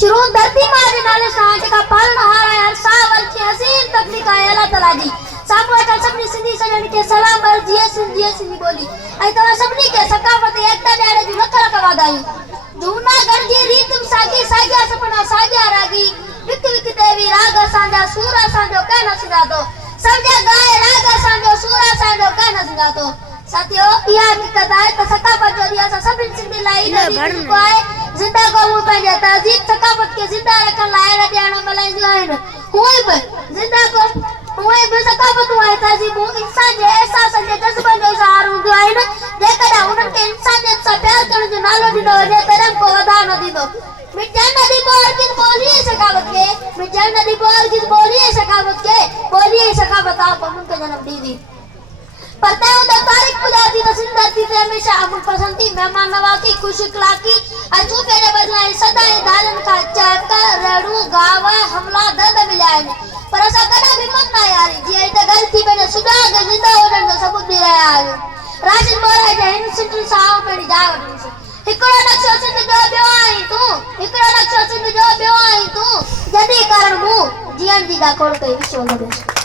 शुरू धरती मां जे नाले सां जेका पालनहार आहे हर साह वर्ची हसीन तकलीफ़ आहे अल्लाह ताला जी साम्हूं वेठा सभिनी सिंधी सॼणनि खे सलाम जीअं सिंधी ॿोली ऐं तव्हां सभिनी खे सकाफ़त एकता ॾियारे जूं लख लख वाधायूं। जूनागढ़ जी रीत साॻी साॻिया सपना साॻिया रागी विक विक देवी राग असांजा सूर असांजो कंहिं न सुञातो सम्झा गाए राग असांजो सूर असांजो कंहिं न सुञातो। साथियो इहा हक़ीक़त आहे त सकाफ़त जो ॾींहुं असां सभिनी सिंधी लाइ जेको आहे ज़िंदा क़ौमूं पंहिंजे तहज़ीब सकाफ़त खे ज़िंदा रखण लाइ ॾियण मल्हाईंदियूं आहिनि। उहे बि ज़िंदा उहे बि सकाफ़तूं ऐं तहज़ीबूं इंसान जे अहसासनि जे जज़्बनि जो इज़हार हूंदियूं आहिनि। जेकॾहिं उन्हनि खे इंसानियत सां प्यार करण जो नालो ॾिनो वञे तॾहिं को वधा न थींदो। मिटण न ॾिबो हरगिज़ ॿोलीअ सखावत खे मिटण न ॾिबो हरगिज़ ॿोलीअ सखावत खे ॿोलीअ सखावत आहे क़ौमुनि खे जनम ॾींदी। पर तंहिं हूंदे तारीख़ ॿुधाए थी त सिंध धरती ते हमेशह अमन पसंदी महिमान नवाज़ी ख़ुशि इख़लाक़ी ऐं सूफ़े जे बदिरां सदाईं दालनि खां चहक रड़ू गाव हमला दर्द मिलिया आहिनि। पर असां कॾहिं बि हिमत न हारी जीअं हिते ग़लती पंहिंजे सुजाॻ ज़िंदा हुजण जो सबूत ॾेई रहिया आहियूं। राशिद मोहरा जे हिन सिंध सां पंहिंजी जाइ वठीसीं। हिकिड़ो नक्शो सिंध जो ॿियो आहीं तूं हिकिड़ो नक्शो सिंध जो ॿियो आहीं तूं जॾहिं कारण मूं जीअण जी ॻाल्हि कई विश्व